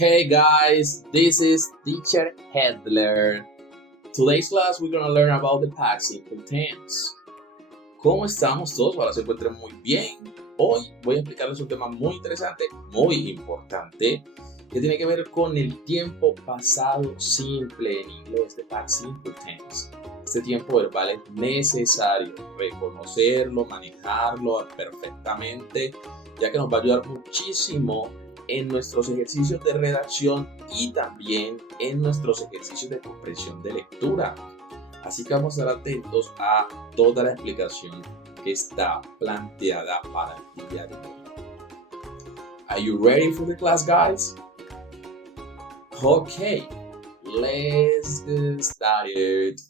Hey guys, this is Teacher Hedler. Today's class we're gonna learn about the past simple tense. ¿Cómo estamos todos? Ojalá se encuentren muy bien. Hoy voy a explicarles un tema muy interesante, muy importante, que tiene que ver con el tiempo pasado simple en inglés, the past simple tense. Este tiempo verbal es necesario reconocerlo, manejarlo perfectamente, ya que nos va a ayudar muchísimo en nuestros ejercicios de redacción y también en nuestros ejercicios de comprensión de lectura. Así que vamos a estar atentos a toda la explicación que está planteada para el día de hoy. Are you ready for the class, guys? Okay, let's get started.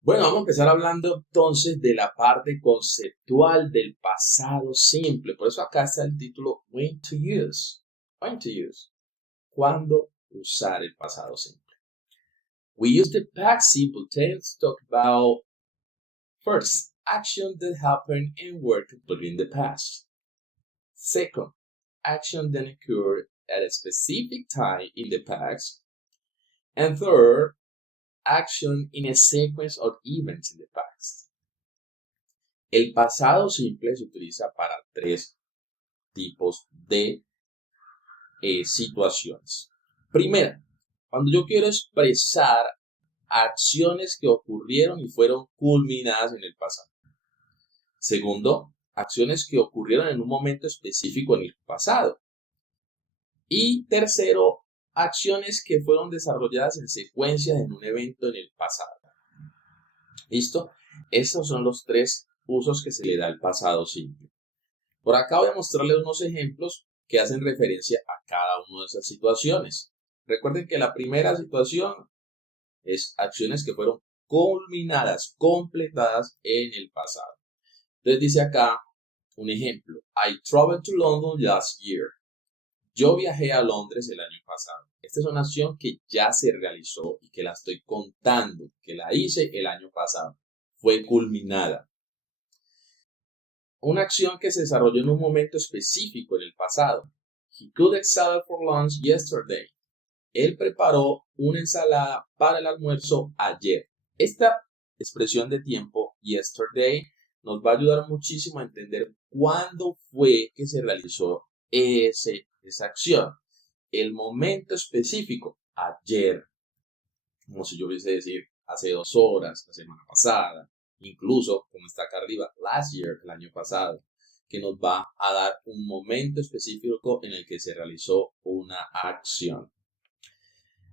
Bueno, vamos a empezar hablando entonces de la parte conceptual del pasado simple. Por eso acá está el título When to use. When to use. ¿Cuándo usar el pasado simple? We use the past simple tense to talk about first, action that happened and were completed in the past. Second, action that occurred at a specific time in the past. And third, action in a sequence of events in the past. El pasado simple se utiliza para tres tipos de situaciones. Primera, cuando yo quiero expresar acciones que ocurrieron y fueron culminadas en el pasado. Segundo, acciones que ocurrieron en un momento específico en el pasado. Y tercero, acciones que fueron desarrolladas en secuencia en un evento en el pasado. ¿Listo? Estos son los tres usos que se le da al pasado simple. Por acá voy a mostrarles unos ejemplos que hacen referencia a cada una de esas situaciones. Recuerden que la primera situación es acciones que fueron culminadas, completadas en el pasado. Entonces dice acá un ejemplo. I traveled to London last year. Yo viajé a Londres el año pasado. Esta es una acción que ya se realizó y que la estoy contando, que la hice el año pasado. Fue culminada. Una acción que se desarrolló en un momento específico en el pasado. He cooked salad for lunch yesterday. Él preparó una ensalada para el almuerzo ayer. Esta expresión de tiempo, yesterday, nos va a ayudar muchísimo a entender cuándo fue que se realizó esa acción. El momento específico, ayer. Como si yo hubiese decir hace 2 horas, la semana pasada. Incluso, como está acá arriba, last year, el año pasado, que nos va a dar un momento específico en el que se realizó una acción.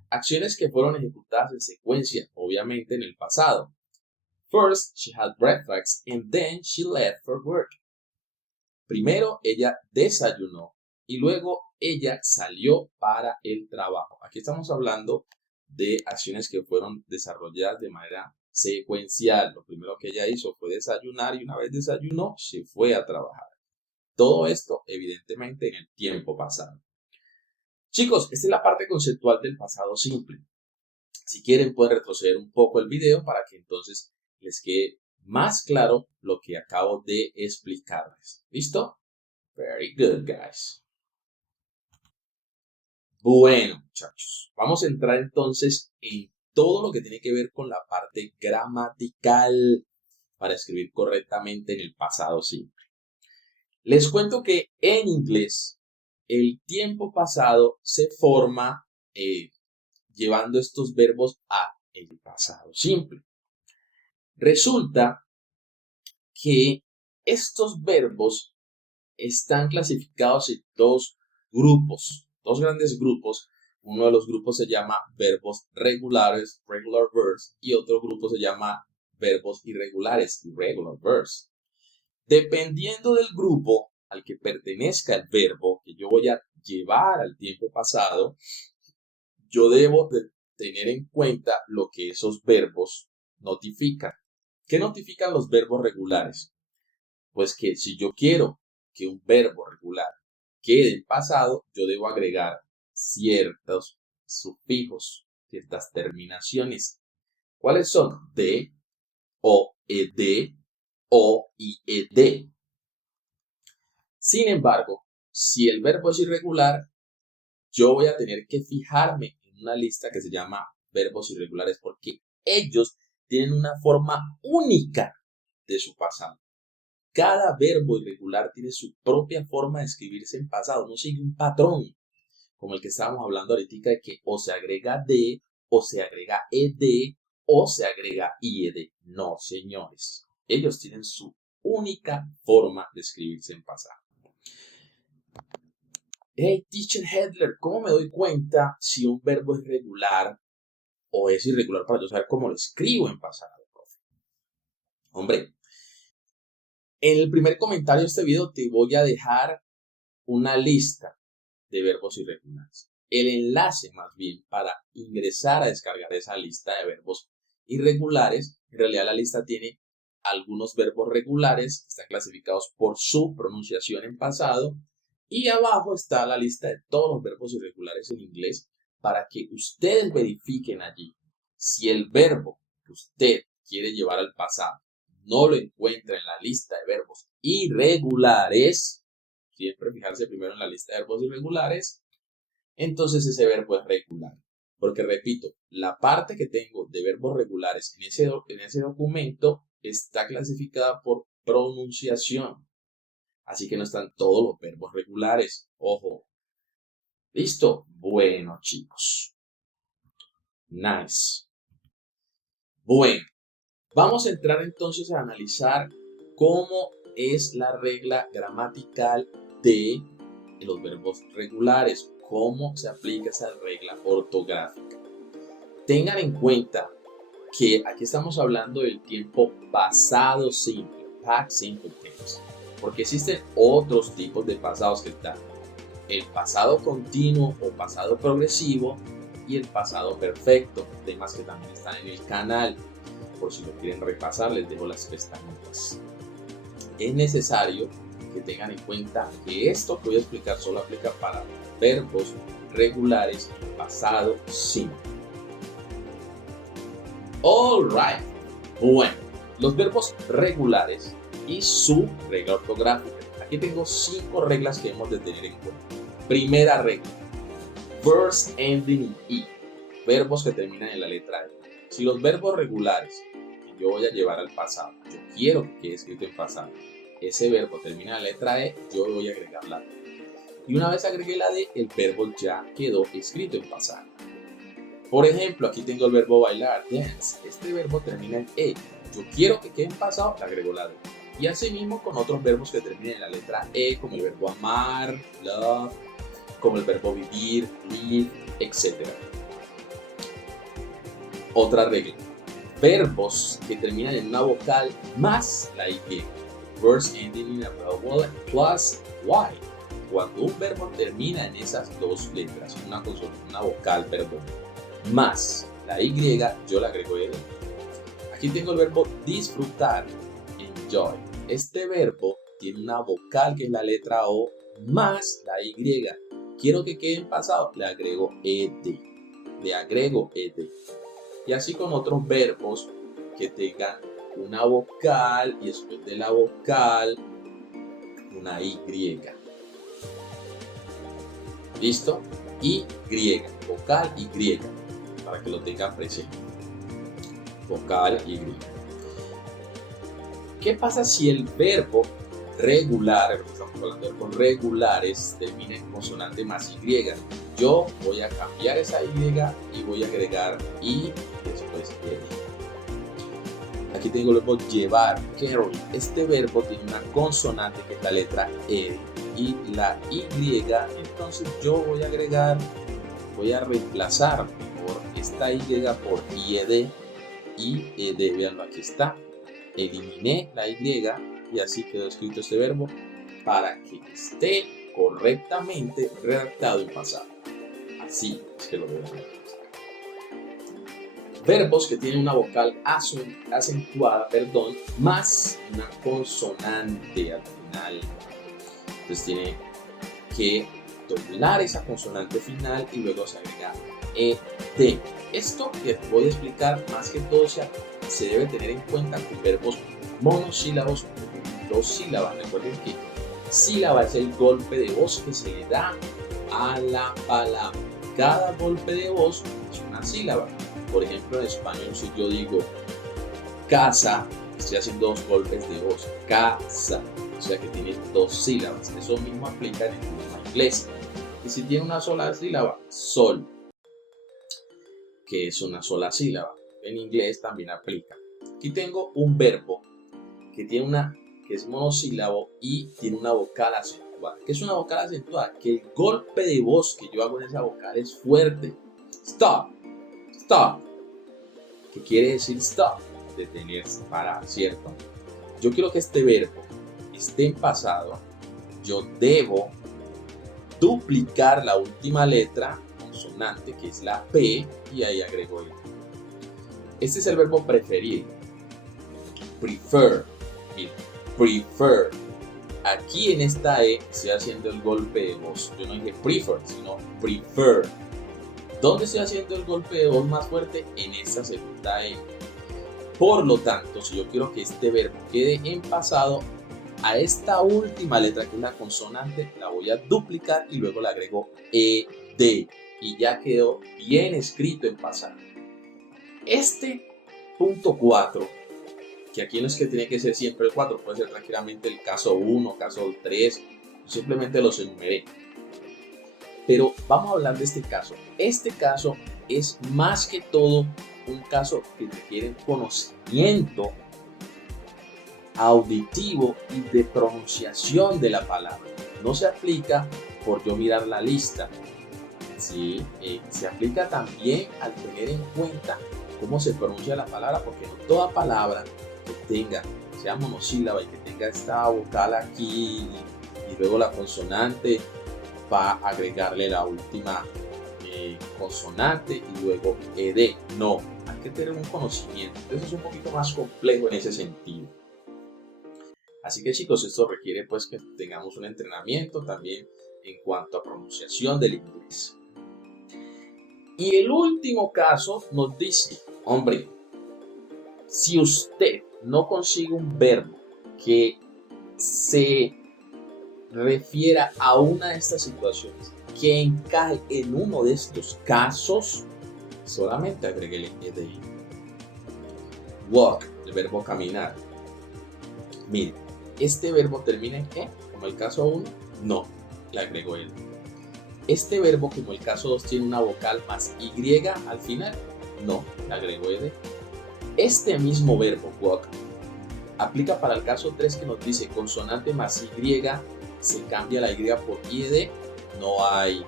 Acciones que fueron ejecutadas en secuencia, obviamente en el pasado. First, she had breakfast and then she left for work. Primero, ella desayunó y luego ella salió para el trabajo. Aquí estamos hablando de acciones que fueron desarrolladas de manera secuencial. Lo primero que ella hizo fue desayunar y una vez desayunó, se fue a trabajar. Todo esto, evidentemente, en el tiempo pasado. Chicos, esta es la parte conceptual del pasado simple. Si quieren, pueden retroceder un poco el video para que entonces les quede más claro lo que acabo de explicarles. ¿Listo? Very good, guys. Bueno, muchachos, vamos a entrar entonces en todo lo que tiene que ver con la parte gramatical para escribir correctamente en el pasado simple. Les cuento que en inglés el tiempo pasado se forma llevando estos verbos a el pasado simple. Resulta que estos verbos están clasificados en dos grupos, dos grandes grupos. Uno de los grupos se llama verbos regulares, regular verbs, y otro grupo se llama verbos irregulares, irregular verbs. Dependiendo del grupo al que pertenezca el verbo que yo voy a llevar al tiempo pasado, yo debo de tener en cuenta lo que esos verbos notifican. ¿Qué notifican los verbos regulares? Pues que si yo quiero que un verbo regular quede en pasado, yo debo agregar ciertos sufijos, ciertas terminaciones. ¿Cuáles son? De, o, ed, o y ed. Sin embargo, si el verbo es irregular, yo voy a tener que fijarme en una lista que se llama verbos irregulares porque ellos tienen una forma única de su pasado. Cada verbo irregular tiene su propia forma de escribirse en pasado, no sigue un patrón, como el que estábamos hablando ahorita de que o se agrega de, o se agrega ed, o se agrega ied. No, señores, ellos tienen su única forma de escribirse en pasado. Hey, Teacher Hedler, ¿cómo me doy cuenta si un verbo es regular o es irregular para yo saber cómo lo escribo en pasado, profe? Hombre, en el primer comentario de este video te voy a dejar una lista de verbos irregulares. El enlace, más bien, para ingresar a descargar esa lista de verbos irregulares. En realidad la lista tiene algunos verbos regulares que están clasificados por su pronunciación en pasado. Y abajo está la lista de todos los verbos irregulares en inglés para que ustedes verifiquen allí si el verbo que usted quiere llevar al pasado no lo encuentra en la lista de verbos irregulares. Siempre fijarse primero en la lista de verbos irregulares. Entonces ese verbo es regular. Porque repito, la parte que tengo de verbos regulares en ese documento está clasificada por pronunciación. Así que no están todos los verbos regulares. Ojo. ¿Listo? Bueno, chicos. Nice. Bueno, vamos a entrar entonces a analizar cómo es la regla gramatical de los verbos regulares. Cómo se aplica esa regla ortográfica. Tengan en cuenta que aquí estamos hablando del tiempo pasado simple, past simple tense. Porque existen otros tipos de pasados que están el pasado continuo o pasado progresivo y el pasado perfecto, temas que también están en el canal. Por si lo quieren repasar, les dejo las pestañitas. Es necesario que tengan en cuenta que esto que voy a explicar solo aplica para verbos regulares pasado simple. Alright. Bueno, los verbos regulares y su regla ortográfica. Aquí tengo 5 reglas que hemos de tener en cuenta. Primera regla. Verbs ending in E. Verbos que terminan en la letra E. Si los verbos regulares que yo voy a llevar al pasado, yo quiero que quede escrito en pasado, ese verbo termina en la letra E, yo voy a agregar la D. Y una vez agregué la D, el verbo ya quedó escrito en pasado. Por ejemplo, aquí tengo el verbo bailar, dance. Este verbo termina en E. Yo quiero que quede en pasado, le agrego la D. Y así mismo con otros verbos que terminen en la letra E, como el verbo amar, love, como el verbo vivir, live, etc. Otra regla. Verbos que terminan en una vocal más la Y. Verbs ending in a vowel plus Y. Cuando un verbo termina en esas dos letras, una vocal, más la Y, yo le agrego ED. Aquí tengo el verbo disfrutar, enjoy. Este verbo tiene una vocal que es la letra O más la Y. Quiero que quede en pasado, le agrego ED. Y así con otros verbos que tengan una vocal y después de la vocal una Y. ¿Listo? Y, vocal Y, para que lo tengan presente. Vocal Y. ¿Qué pasa si el verbo regular, estamos hablando de verbos regulares, termina en consonante más Y? Yo voy a cambiar esa Y y voy a agregar I después de. Aquí tengo el verbo llevar, carry. Este verbo tiene una consonante que es la letra E y la Y, entonces yo voy a reemplazar por esta Y por IED y ED, veanlo, aquí está. Eliminé la Y y así quedó escrito este verbo para que esté correctamente redactado en pasado. Así es que lo voy a hacer. Verbos que tienen una vocal acentuada, más una consonante al final. Entonces tiene que doblar esa consonante final y luego se agrega ED. Esto que voy a explicar más que todo se debe tener en cuenta con verbos monosílabos o 2 sílabas. Recuerden que sílaba es el golpe de voz que se le da a la palabra. Cada golpe de voz es una sílaba. Por ejemplo, en español, si yo digo casa, estoy haciendo dos golpes de voz. Casa, o sea que tiene dos sílabas. Eso mismo aplica en el idioma inglés. Y si tiene una sola sílaba, sol, que es una sola sílaba. En inglés también aplica. Aquí tengo un verbo que es monosílabo y tiene una vocal acentuada. ¿Qué es una vocal acentuada? Que el golpe de voz que yo hago en esa vocal es fuerte. Stop, stop. ¿Qué quiere decir stop? Detenerse, parar, ¿cierto? Yo quiero que este verbo esté en pasado. Yo debo duplicar la última letra consonante, que es la P, y ahí agrego el. Este es el verbo preferir. Prefer. Prefer. Aquí en esta E estoy haciendo el golpe de voz. Yo no dije prefer, sino prefer. ¿Dónde estoy haciendo el golpe de voz más fuerte? En esta segunda E. Por lo tanto, si yo quiero que este verbo quede en pasado, a esta última letra, que es la consonante, la voy a duplicar y luego le agrego ED. Y ya quedó bien escrito en pasado. Este punto 4, que aquí no es que tiene que ser siempre el 4, puede ser tranquilamente el caso 1, caso 3, simplemente los enumeré. Pero vamos a hablar de este caso. Este caso es más que todo un caso que requiere conocimiento auditivo y de pronunciación de la palabra. No se aplica por yo mirar la lista. ¿Sí? Se aplica también al tener en cuenta cómo se pronuncia la palabra, porque no toda palabra que sea monosílaba y que tenga esta vocal aquí y luego la consonante va a agregarle la última consonante y luego ed. No, hay que tener un conocimiento. Entonces es un poquito más complejo en ese sentido. Así que chicos, esto requiere pues que tengamos un entrenamiento también en cuanto a pronunciación del inglés. Y el último caso nos dice, hombre, si usted no consigue un verbo que se refiera a una de estas situaciones, que encaje en uno de estos casos, solamente agregue el ed. Walk, el verbo caminar. Mire, ¿este verbo termina en qué? Como el caso 1, no, le agrego el. Este verbo, como el caso 2, tiene una vocal más y al final, no, le agrego ed. Este mismo verbo, walk, aplica para el caso 3 que nos dice consonante más y, se cambia la y por id, no hay.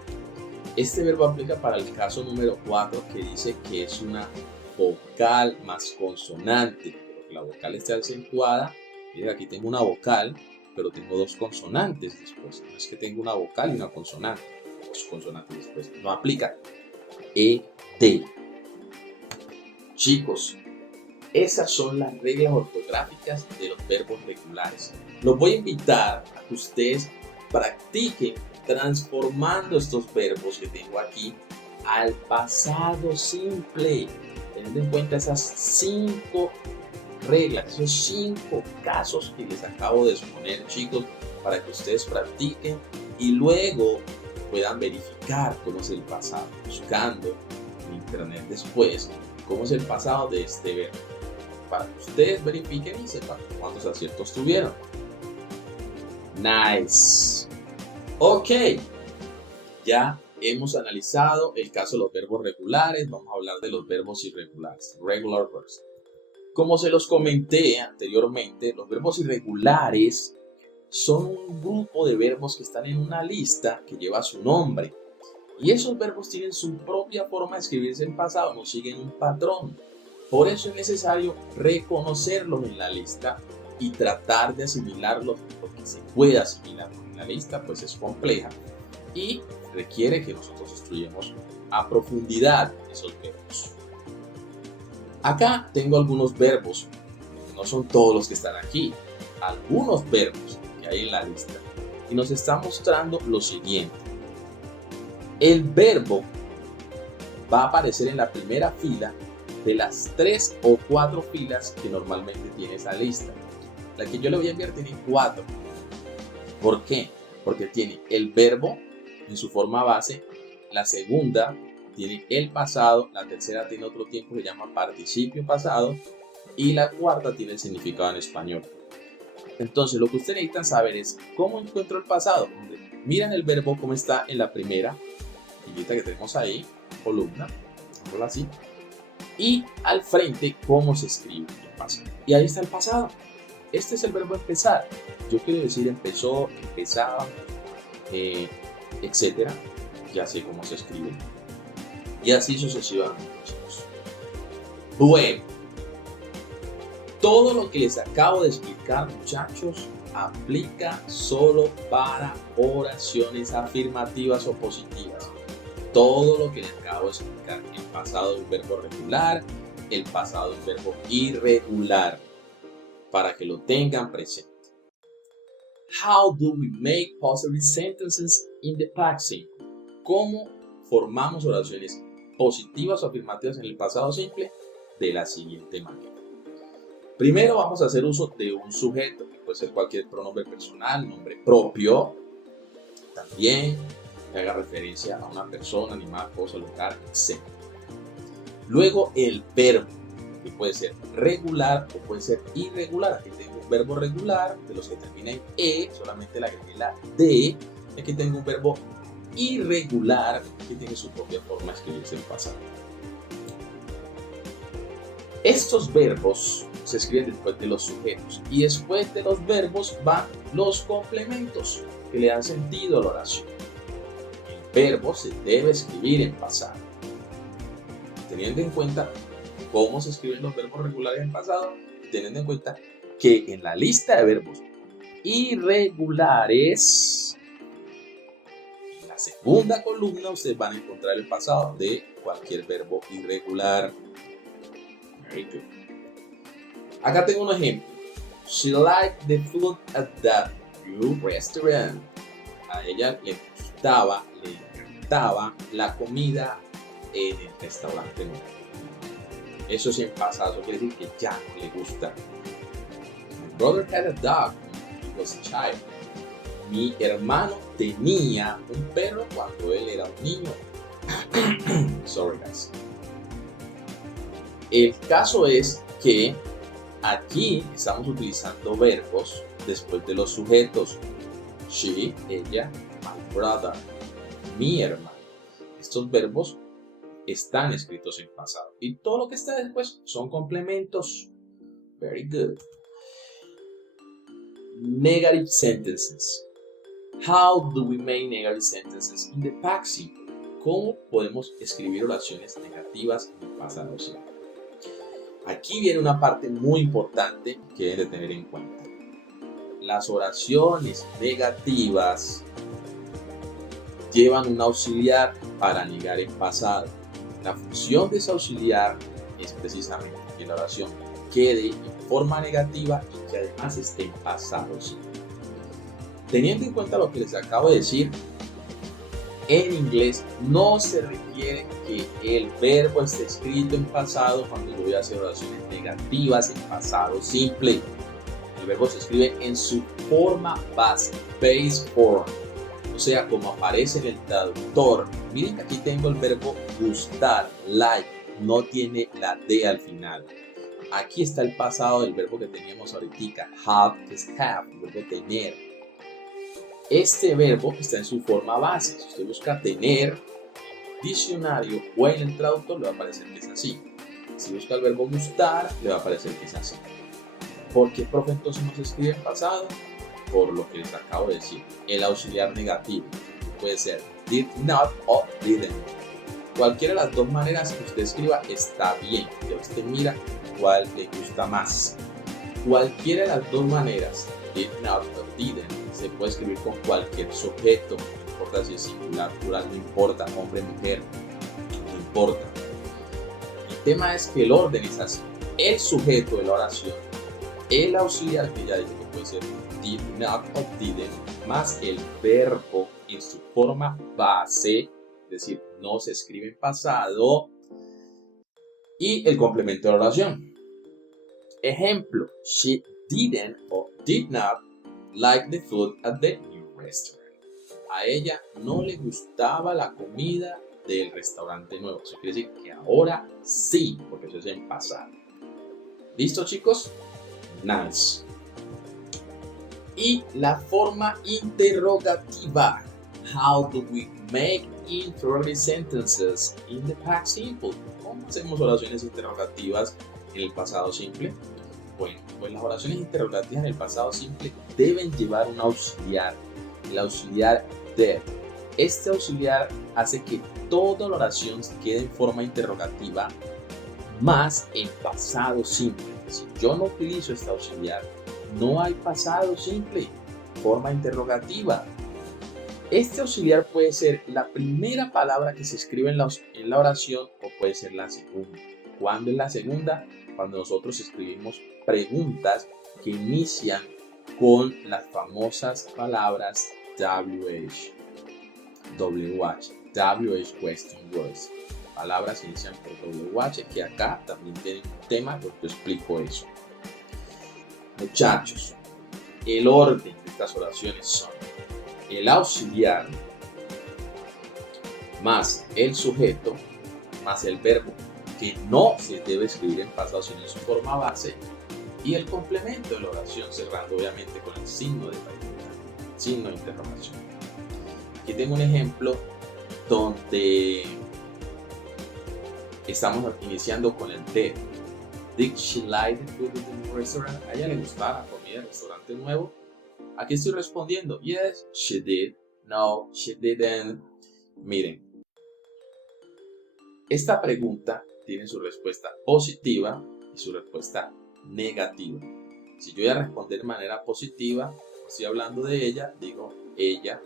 Este verbo aplica para el caso número 4 que dice que es una vocal más consonante, pero que la vocal esté acentuada. Miren, aquí tengo una vocal, pero tengo dos consonantes después. No es que tengo una vocal y una consonante. Dos consonantes después. No aplica. ed. Chicos, esas son las reglas ortográficas de los verbos regulares. Los voy a invitar a que ustedes practiquen transformando estos verbos que tengo aquí al pasado simple, teniendo en cuenta esas 5 reglas, esos 5 casos que les acabo de exponer, chicos, para que ustedes practiquen y luego puedan verificar cómo es el pasado, buscando en internet después cómo es el pasado de este verbo, para que ustedes verifiquen y sepan cuántos aciertos tuvieron. Nice. Ok, ya hemos analizado el caso de los verbos regulares. Vamos a hablar de los verbos irregulares, regular verbs. Como se los comenté anteriormente, los verbos irregulares son un grupo de verbos que están en una lista que lleva su nombre. Y esos verbos tienen su propia forma de escribirse en pasado, no siguen un patrón. Por eso es necesario reconocerlos en la lista y tratar de asimilarlos, porque se puede asimilar, porque la lista pues es compleja y requiere que nosotros estudiemos a profundidad esos verbos. Acá tengo algunos verbos, no son todos los que están aquí, algunos verbos que hay en la lista, y nos está mostrando lo siguiente. El verbo va a aparecer en la primera fila de las 3 o 4 filas que normalmente tiene esa lista. La que yo le voy a enviar tiene 4. ¿Por qué? Porque tiene el verbo en su forma base, la segunda tiene el pasado, la tercera tiene otro tiempo que se llama participio pasado y la cuarta tiene el significado en español. Entonces, lo que ustedes necesitan saber es cómo encuentro el pasado. Miren el verbo como está en la primera figurita que tenemos ahí, columna, así, y al frente cómo se escribe el pasado. Y ahí está el pasado. Este es el verbo empezar. Yo quiero decir empezó, empezaba, etcétera. Ya sé cómo se escribe. Y así sucesivamente. Bueno, todo lo que les acabo de explicar, muchachos, aplica solo para oraciones afirmativas o positivas. Todo lo que les acabo de explicar, el pasado de un verbo regular, el pasado de un verbo irregular, para que lo tengan presente. How do we make positive sentences in the past simple? ¿Cómo formamos oraciones positivas o afirmativas en el pasado simple? De la siguiente manera. Primero vamos a hacer uso de un sujeto, que puede ser cualquier pronombre personal, nombre propio, también que haga referencia a una persona, animal, cosa, lugar, etc. Luego el verbo, que puede ser regular o puede ser irregular. Aquí tengo un verbo regular, de los que termina en E, solamente la que tiene la D. Aquí tengo un verbo irregular, que tiene su propia forma de escribirse en pasado. Estos verbos se escriben después de los sujetos y después de los verbos van los complementos que le dan sentido a la oración. El verbo se debe escribir en pasado. Teniendo en cuenta cómo se escriben los verbos regulares en pasado, teniendo en cuenta que en la lista de verbos irregulares, en la segunda columna ustedes van a encontrar el pasado de cualquier verbo irregular. Acá tengo un ejemplo. She liked the food at that new restaurant. A ella le encantaba la comida en el restaurante nuevo. Eso sí en pasado, eso quiere decir que ya no le gusta. My brother had a dog when he was a child. Mi hermano tenía un perro cuando él era un niño. Sorry guys. El caso es que aquí estamos utilizando verbos después de los sujetos. She, ella, my brother, mi hermano. Estos verbos están escritos en pasado. Y todo lo que está después son complementos. Very good. Negative sentences. How do we make negative sentences in the past simple? ¿Cómo podemos escribir oraciones negativas en el pasado simple? Aquí viene una parte muy importante que deben de tener en cuenta. Las oraciones negativas llevan un auxiliar para negar el pasado. La función de ese auxiliar es precisamente que la oración quede en forma negativa y que además esté en pasado simple. Teniendo en cuenta lo que les acabo de decir, en inglés no se requiere que el verbo esté escrito en pasado cuando yo voy a hacer oraciones negativas en pasado simple. El verbo se escribe en su forma base, base form, o sea, como aparece en el traductor. Miren que aquí tengo el verbo gustar, like, no tiene la D al final. Aquí está el pasado del verbo que teníamos ahorita, have, que es have, el verbo tener. Este verbo está en su forma base. Si usted busca tener en el diccionario o en el traductor, le va a aparecer que es así. Si busca el verbo gustar, le va a aparecer que es así. ¿Por qué, profe, entonces no se escribe en pasado? Por lo que les acabo de decir. El auxiliar negativo puede ser did not o didn't. Cualquiera de las dos maneras que usted escriba está bien. Ya usted mira cuál le gusta más. Cualquiera de las dos maneras, did not o didn't, se puede escribir con cualquier sujeto, no importa si es singular, plural, no importa, hombre, mujer, no importa. El tema es que el orden es así. El sujeto de la oración, el auxiliar que ya dije que puede ser did not o didn't, más el verbo en su forma base, es decir, no se escribe en pasado, y el complemento de la oración. Ejemplo, she didn't o did not like the food at the new restaurant. A ella no le gustaba la comida del restaurante nuevo. Eso quiere decir que ahora sí, porque eso es en pasado. ¿Listo, chicos? Nice. Y la forma interrogativa. How do we make interrogative sentences in the past simple? ¿Cómo hacemos oraciones interrogativas en el pasado simple? Bueno, pues las oraciones interrogativas en el pasado simple deben llevar un auxiliar, el auxiliar did. Este auxiliar hace que toda la oración quede en forma interrogativa, más en pasado simple. Si yo no utilizo este auxiliar, no hay pasado simple, forma interrogativa. Este auxiliar puede ser la primera palabra que se escribe en la oración o puede ser la segunda. ¿Cuándo es la segunda? Cuando nosotros escribimos preguntas que inician con las famosas palabras WH question words. Palabras que inician por WH, que acá también tienen un tema, porque yo explico eso. Muchachos, el orden de estas oraciones son el auxiliar más el sujeto más el verbo, que no se debe escribir en pasado sino en su forma base, y el complemento de la oración, cerrando obviamente con el signo de pregunta, signo de interrogación. Aquí tengo un ejemplo donde estamos iniciando con el did. Did she like the food in the new restaurant? ¿A ella le gustaba la comida del restaurante nuevo? Aquí estoy respondiendo, yes, she did. No, she didn't. Miren, esta pregunta tiene su respuesta positiva y su respuesta negativa. Si yo voy a responder de manera positiva, estoy hablando de ella, digo ella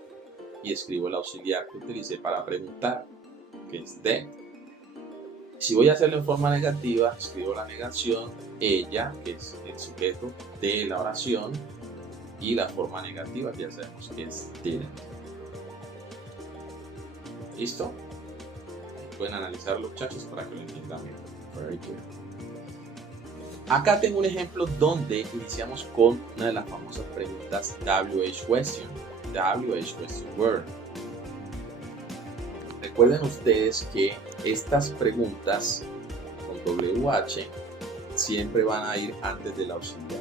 y escribo el auxiliar que utilicé para preguntar, que es did. Si voy a hacerlo en forma negativa, escribo la negación, ella, que es el sujeto de la oración, y la forma negativa que ya sabemos que es didn't. ¿Listo? Pueden analizarlo, muchachos, para que lo entiendan bien. Very good. Acá tengo un ejemplo donde iniciamos con una de las famosas preguntas WH question word. Recuerden ustedes que estas preguntas con WH siempre van a ir antes del auxiliar.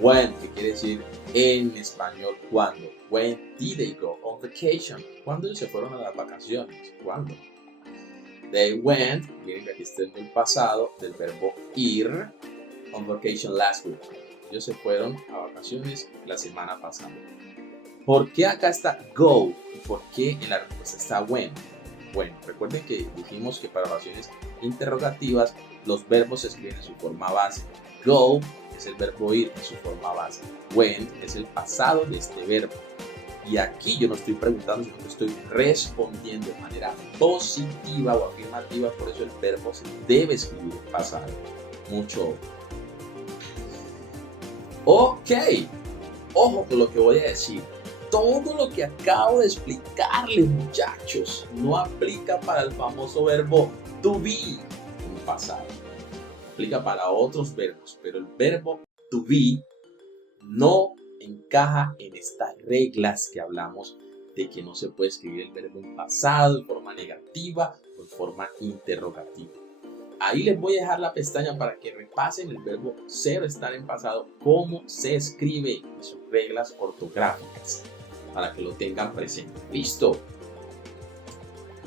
When, que quiere decir en español cuándo. When did they go on vacation? ¿Cuándo ellos se fueron a las vacaciones? ¿Cuándo? They went, miren que aquí está en el pasado del verbo ir, on vacation last week. Ellos se fueron a vacaciones la semana pasada. ¿Por qué acá está go? ¿Y por qué en la respuesta está when? Bueno, recuerden que dijimos que para oraciones interrogativas los verbos se escriben en su forma base. Go es el verbo ir en su forma base. When es el pasado de este verbo. Y aquí yo no estoy preguntando, sino que estoy respondiendo de manera positiva o afirmativa. Por eso el verbo se debe escribir en pasado. Mucho ojo. Ok, ojo con lo que voy a decir. Todo lo que acabo de explicarles, muchachos, no aplica para el famoso verbo to be en pasado. Aplica para otros verbos, pero el verbo to be no encaja en estas reglas que hablamos de que no se puede escribir el verbo en pasado, en forma negativa o en forma interrogativa. Ahí les voy a dejar la pestaña para que repasen el verbo ser, estar en pasado, cómo se escribe y sus reglas ortográficas, para que lo tengan presente. ¿Listo?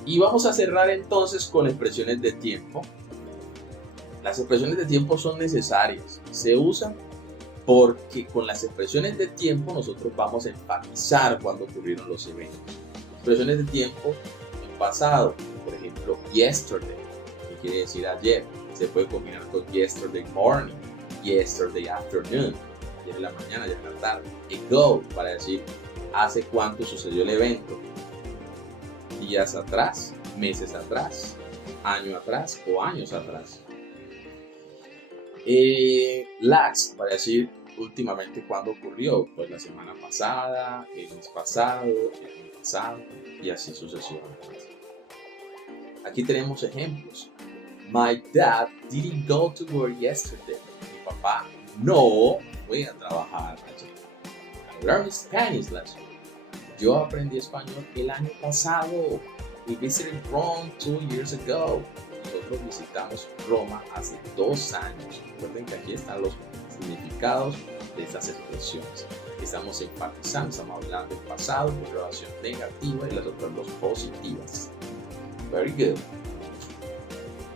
Y vamos a cerrar entonces con expresiones de tiempo. Las expresiones de tiempo son necesarias. Se usan porque con las expresiones de tiempo nosotros vamos a enfatizar cuando ocurrieron los eventos. Expresiones de tiempo en pasado, por ejemplo, yesterday, que quiere decir ayer, se puede combinar con yesterday morning, yesterday afternoon, ayer en la mañana, ayer en la tarde. Ago, para decir hace cuánto sucedió el evento, días atrás, meses atrás, año atrás o años atrás. Last, para decir últimamente cuándo ocurrió, pues la semana pasada, el mes pasado, el año pasado y así sucesivamente. Aquí tenemos ejemplos. My dad didn't go to work yesterday. Mi papá no fue a trabajar ayer. Learn Spanish lesson. Yo aprendí español el año pasado. We visited Rome 2 years ago. Nosotros visitamos Roma hace 2 años. Recuerden que aquí están los significados de estas expresiones. Estamos enfatizando, estamos hablando del pasado con relación negativa y las otras dos positivas. Very good.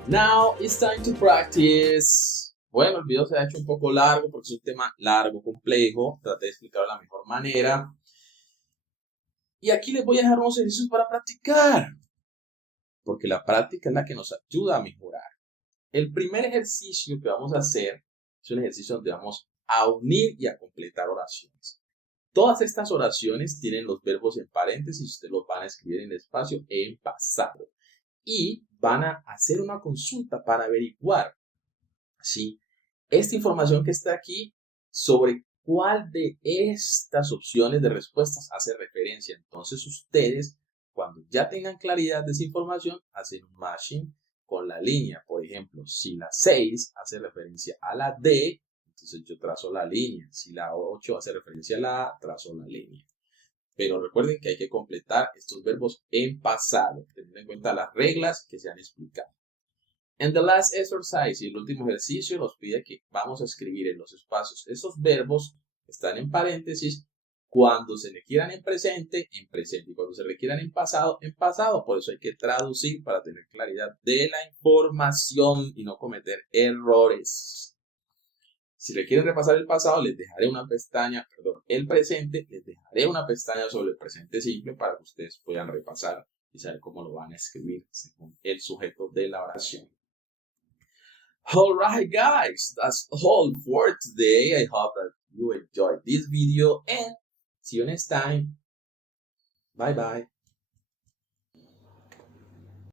Now it's time to practice. Bueno, el video se ha hecho un poco largo porque es un tema largo, complejo. Traté de explicarlo de la mejor manera. Y aquí les voy a dejar unos ejercicios para practicar, porque la práctica es la que nos ayuda a mejorar. El primer ejercicio que vamos a hacer es un ejercicio donde vamos a unir y a completar oraciones. Todas estas oraciones tienen los verbos en paréntesis, ustedes los van a escribir en el espacio en pasado. Y van a hacer una consulta para averiguar si esta información que está aquí sobre cuál de estas opciones de respuestas hace referencia. Entonces ustedes, cuando ya tengan claridad de esa información, hacen un matching con la línea. Por ejemplo, si la 6 hace referencia a la D, entonces yo trazo la línea. Si la 8 hace referencia a la A, trazo la línea. Pero recuerden que hay que completar estos verbos en pasado, teniendo en cuenta las reglas que se han explicado. En the last exercise, y el último ejercicio, nos pide que vamos a escribir en los espacios esos verbos que están en paréntesis cuando se requieran en presente, y cuando se requieran en pasado. Por eso hay que traducir para tener claridad de la información y no cometer errores. Si le quieren repasar el pasado, les dejaré una pestaña, el presente, les dejaré una pestaña sobre el presente simple para que ustedes puedan repasar y saber cómo lo van a escribir según el sujeto de la oración. Alright guys, that's all for today. I hope that you enjoyed this video and see you next time. Bye bye.